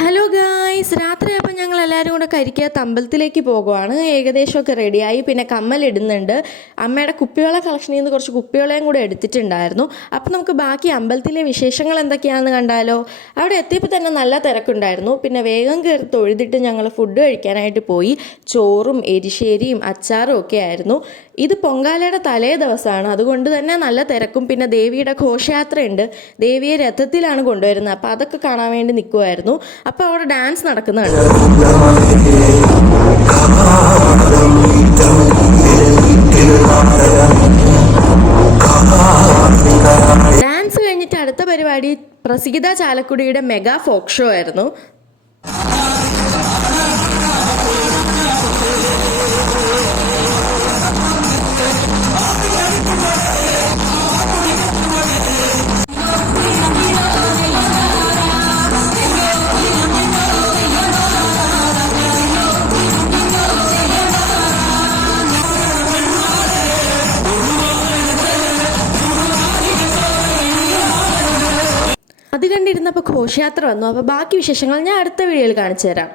Hello guys, രാത്രിയപ്പോൾ ഞങ്ങൾ എല്ലാവരും കൂടെ കരിക്കകത്ത് അമ്പലത്തിലേക്ക് പോകുവാണ്. ഏകദേശമൊക്കെ റെഡിയായി. പിന്നെ കമ്മലിടുന്നുണ്ട്. അമ്മയുടെ കുപ്പിവള കളക്ഷനിൽ നിന്ന് കുറച്ച് കുപ്പിവളയും കൂടെ എടുത്തിട്ടുണ്ടായിരുന്നു. അപ്പം നമുക്ക് ബാക്കി അമ്പലത്തിലെ വിശേഷങ്ങൾ എന്തൊക്കെയാണെന്ന് കണ്ടാലോ. അവിടെ എത്തിയപ്പോൾ തന്നെ നല്ല തിരക്കുണ്ടായിരുന്നു. പിന്നെ വേഗം കയറി തൊഴുതിട്ട് ഞങ്ങൾ ഫുഡ് കഴിക്കാനായിട്ട് പോയി. ചോറും എരിശ്ശേരിയും അച്ചാറും ഒക്കെ ആയിരുന്നു. ഇത് പൊങ്കാലയുടെ തലേ ദിവസമാണ്, അതുകൊണ്ട് തന്നെ നല്ല തിരക്കും. പിന്നെ ദേവിയുടെ ഘോഷയാത്രയുണ്ട്. ദേവിയെ രഥത്തിലാണ് കൊണ്ടുവരുന്നത്. അപ്പോൾ അതൊക്കെ കാണാൻ വേണ്ടി നിൽക്കുമായിരുന്നു. അപ്പോൾ അവിടെ ഡാൻസ് നടക്കുന്നുണ്ട്. ഡാൻസ് കഴിഞ്ഞിട്ട് അടുത്ത പരിപാടി പ്രസീത ചാലക്കുടിയുടെ മെഗാ ഫോക്ക് ഷോ ആയിരുന്നു. അത് കണ്ടിരുന്നപ്പോൾ ഘോഷയാത്ര വന്നു. അപ്പോൾ ബാക്കി വിശേഷങ്ങൾ ഞാൻ അടുത്ത വീഡിയോയിൽ കാണിച്ചു തരാം.